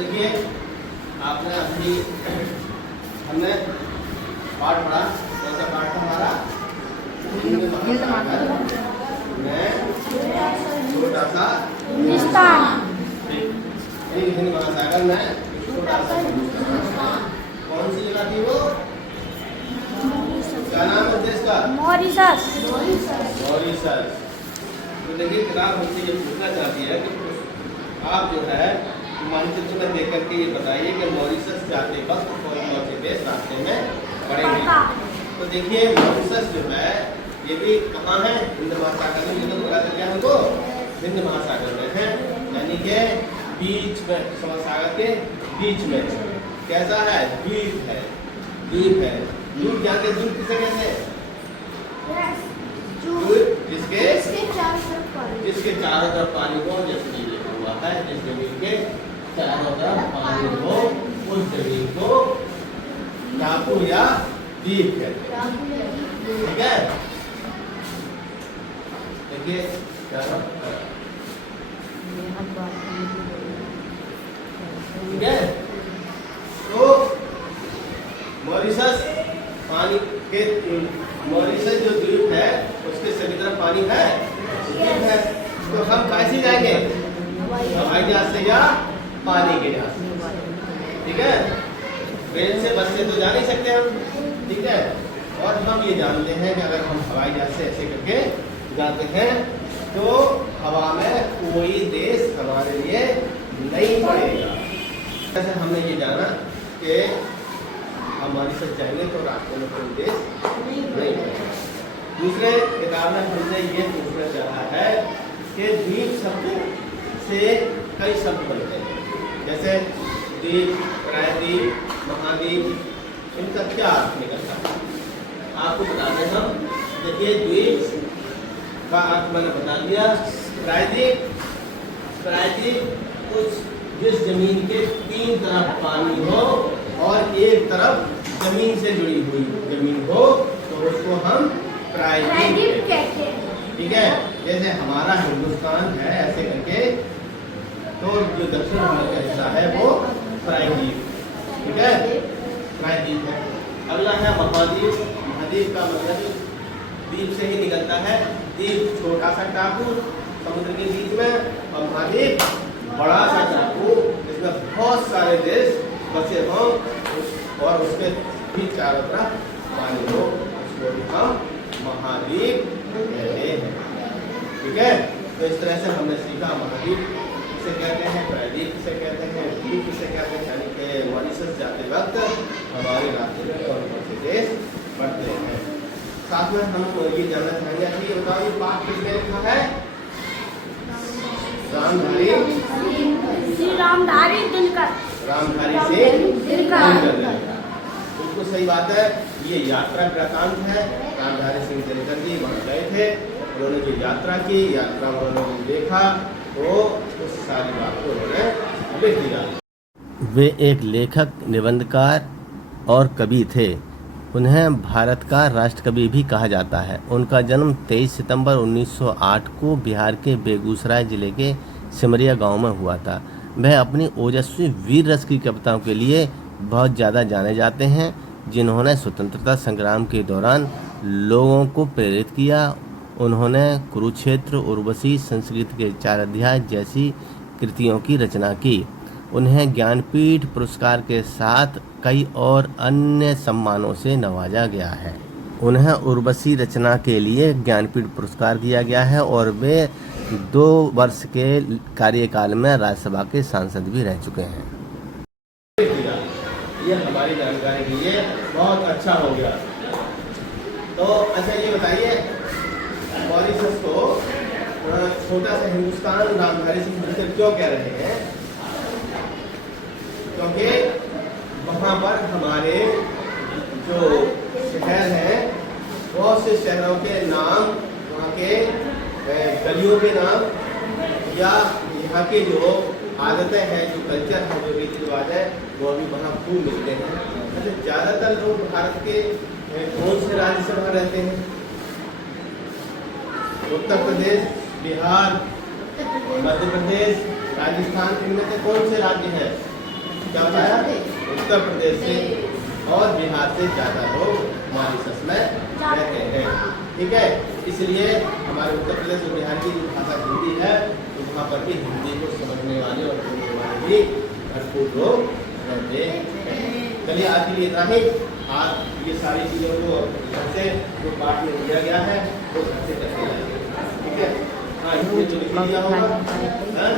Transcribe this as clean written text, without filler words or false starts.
देखिए आपने अभी हमने पाठ पढ़ा, कौन सा पाठ था हमारा? मैं छोटा सा हिंदुस्तान। हिंद महासागर में छोटा सा हिंदुस्तान। कौन सी जगह थी वो? क्या नाम है देश का? मॉरिशस। मॉरिशस। तो देखिए किताब हमसे ये पूछना चाहती है कि आप जो है मानचित्र में देख करके ये बताइए कि मॉरिशस जाते वक्त कौन कौन से देश रास्ते में पड़ेंगे। तो देखिए मॉरिशस जो है ये भी कहाँ है? हिंद महासागर में। ये तो पता चल गया हमको, हिंद महासागर में है, यानी कि बीच में, महासागर के बीच में। कैसा है? द्वीप है, द्वीप है। द्वीप जानते? द्वीप किसे कहते हैं? द्वीप जिसके चारों तरफ पानी हो, जैसे ये लिखा हुआ है, जिस जमीन के चारों तरफ पानी हो उस जमीन को टापू या द्वीप कहते हैं। ठीक है, देखिए क्या है? ठीक है, तो मॉरिशस पानी के, मॉरिशस जो द्वीप है उसके सभी तरफ पानी है, द्वीप है। तो हम कैसे जाएंगे? हवाई जहाज से या पानी के जहाज से? ठीक है, ट्रेन से, बस से तो जा नहीं सकते हम। ठीक है, और हम ये जानते हैं कि अगर हम हवाई जहाज से ऐसे करके जाते हैं तो हवा में कोई देश हमारे लिए नहीं पड़ेगा। जैसे हमने ये जाना कि हमारी सच जाएंगे तो रास्ते में कोई देश नहीं पड़ेगा। दूसरे किताब में हमसे ये पूछना चाहा है कि द्वीप शब्द से कई शब्द बनते हैं, जैसे द्वीप, प्रायद्वीप, महाद्वीप, इनका क्या अर्थ निकलता है आपको बता दें हम। देखिए द्वीप का अर्थ मैंने बता दिया। प्रायद्वीप, प्रायद्वीप कुछ जिस जमीन के 3 तरफ पानी हो और एक तरफ जमीन से जुड़ी हुई जमीन हो तो उसको हम प्रायद्वीप कहते हैं। ठीक है, जैसे हमारा हिंदुस्तान है ऐसे करके, तो जो दक्षिण भारत का हिस्सा है वो प्रायद्वीप। ठीक है, प्रायद्वीप है। अगला है महाद्वीप। महाद्वीप का मतलब द्वीप से ही निकलता है। द्वीप छोटा सा टापू समुद्र के बीच में, और महाद्वीप बड़ा सा टापू जिसमें बहुत सारे देश बसे हों और उसके भी चारों तरफ पानी हो, उसको भी हम महाद्वीप कहते हैं। ठीक है, तो इस तरह से हमने सीखा महाद्वीप किसे कहते हैं, प्रायद्वीप किसे कहते हैं, द्वीप किसे कहते हैं, यानी कि मॉरिशस जाते वक्त हमारे रास्ते में कौन कौन से देश पड़ते हैं। साथ में हम ये जानना चाहेंगे, ये बताओ ये पाठ किसने लिखा है? रामधारी दिनकर। रामधारी सिंह दिनकर। बिल्कुल सही बात है। ये यात्रा वृतांत है। रामधारी सिंह दिनकर जी वहाँ गए थे, उन्होंने जो यात्रा की, यात्रा उन्होंने देखा तो उस सारी बात को उन्होंने लिख दिया। वे एक लेखक, निबंधकार और कवि थे। उन्हें भारत का राष्ट्रकवि भी कहा जाता है। उनका जन्म 23 सितंबर 1908 को बिहार के बेगूसराय जिले के सिमरिया गांव में हुआ था। वह अपनी ओजस्वी वीर रस की कविताओं के लिए बहुत ज़्यादा जाने जाते हैं, जिन्होंने स्वतंत्रता संग्राम के दौरान लोगों को प्रेरित किया। उन्होंने कुरुक्षेत्र, उर्वशी, संस्कृत के 4 अध्याय जैसी कृतियों की रचना की। उन्हें ज्ञानपीठ पुरस्कार के साथ कई और अन्य सम्मानों से नवाजा गया है। उन्हें उर्वशी रचना के लिए ज्ञानपीठ पुरस्कार दिया गया है और वे 2 वर्ष के कार्यकाल में राज्यसभा के सांसद भी रह चुके हैं। ये हमारी जानकारी के लिए बहुत अच्छा हो गया। तो अच्छा ये बताइए, मॉरिशस को छोटा सा हिंदुस्तान रामधारी सिंह दिनकर क्यों कह रहे हैं? क्योंकि वहाँ पर हमारे जो शहर हैं, बहुत से शहरों के नाम, वहाँ के गलियों के नाम या यहाँ के जो आदतें हैं, जो कल्चर है, जो रीति रिवाज है, वो अभी वहाँ खूब मिलते हैं। अच्छा, ज़्यादातर लोग भारत के कौन से राज्य से वहाँ रहते हैं? उत्तर प्रदेश, बिहार, मध्य प्रदेश, राजस्थान, इनमें से कौन से राज्य हैं क्या बताया? उत्तर प्रदेश से और बिहार से ज़्यादा लोग मॉरिशस में रहते हैं। ठीक है, इसलिए हमारे उत्तर प्रदेश और बिहार की जो भाषा हिंदी है तो वहाँ पर भी हिंदी को समझने वाले और बोलने वाले भी भरपूर लोग रहते हैं। चलिए आज के लिए इतना ही। आज ये सारी चीज़ों को घर से जो पाठ में दिया गया है वो घर से करके जाएंगे। ठीक है, हाँ, इसमें जो लिख दिया होगा हाँ,